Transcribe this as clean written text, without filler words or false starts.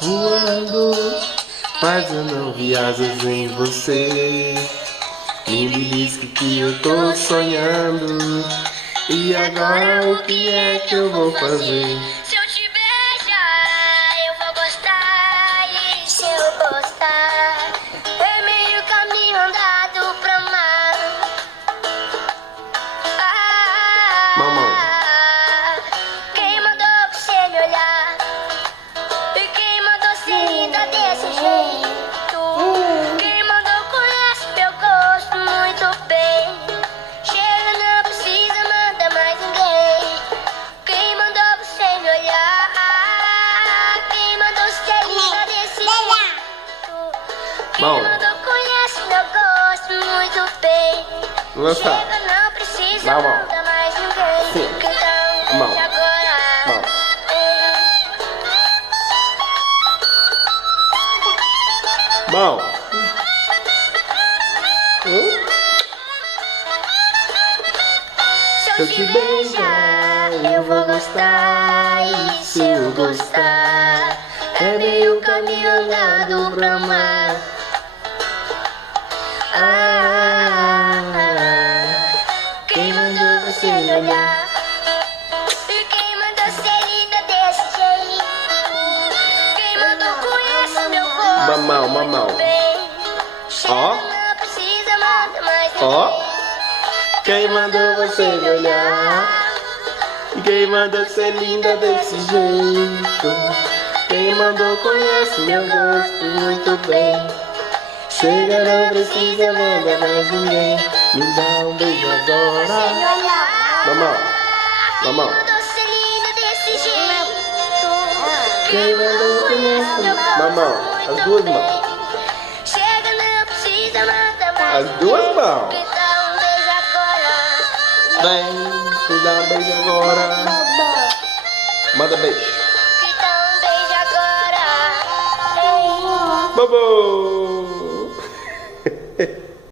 voando, mas eu não vi asas em você. Me belisque que eu tô sonhando. E agora o que é que eu vou fazer? Se eu te beijar, eu vou gostar. E se eu gostar, é meio caminho andado pra amar. Mamão. Quem mandou você me olhar? E quem mandou ser linda desse jeito? Quem mandou conhece meu gosto muito bem. Chega, não precisa mandar mais ninguém. Quem mandou você me olhar? Quem mandou ser linda desse jeito? Bom. Quem mandou conhece meu gosto muito bem. Lança. Chega, não precisa Não, mão. mandar mais ninguém. Sim. Então, Mão. deixa agora. Mão. Mão. Se eu te beijar, eu vou gostar. E se eu gostar, é meio caminho andado pra amar. Quem mandou você me olhar? E quem mandou ser linda desse jeito? Quem mandou conhece meu gosto Mamão, mamão. muito bem. Chega, Ó. não precisa mandar mais Ó. ninguém. Quem mandou você me olhar? Quem mandou ser linda desse jeito? Quem mandou conhece meu gosto muito bem. Chega, não precisa mandar mais ninguém. Me dá um beijo agora. Mamão. Mamão. Quem mandou conhece meu gosto. Mamão. As duas mãos. Chega, não precisa mandar mais As duas ninguém. mãos. Que dá um beijo agora. Vem, me dá um beijo agora. Manda beijo. Que dá um beijo agora. Ei. Babou.